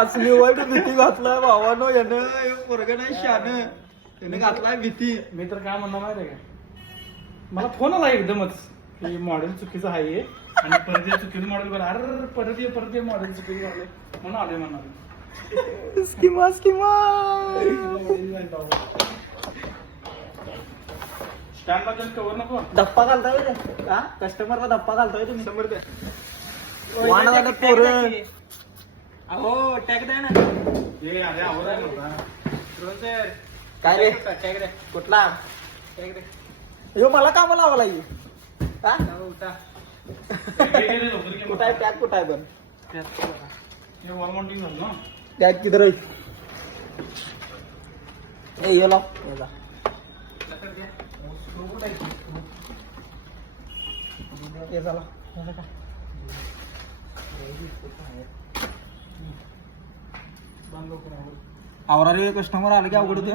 असली वाईट भीती घातलाय भावानो यानं. पोरग नाही शान त्याने घातलाय भीती. मी तर काय म्हणणार माहिती आहे का, मला फोन आला एकदमच की मॉडेल चुकीचं आहे आणि परत ये चुकीचं मॉडेल बरं. अरे परत ये मॉडेल चुकीचं झालं म्हणून आले म्हणणार. स्किमा स्टँडला जस्ट कवर नको. धप्पा घालताय हा कस्टमरला धप्पा घालताय तुम्ही. वाहन झालं पोरं. अहो टॅग द्या ना. हे अरे आवाज आहे नव्हता. सर काय रे टॅग द्या. कुठला टॅग द्या. ह्यो मला काम लावा लागेल. हा उठा. कुठं आहे टॅग कुठं आहे पण हे वॉल माउंटिंग झालं ना. टॅग किधर आहे. ए ये लाव ये जा. ये झाला आवरा रे कस्टमर आले की अवघड होते.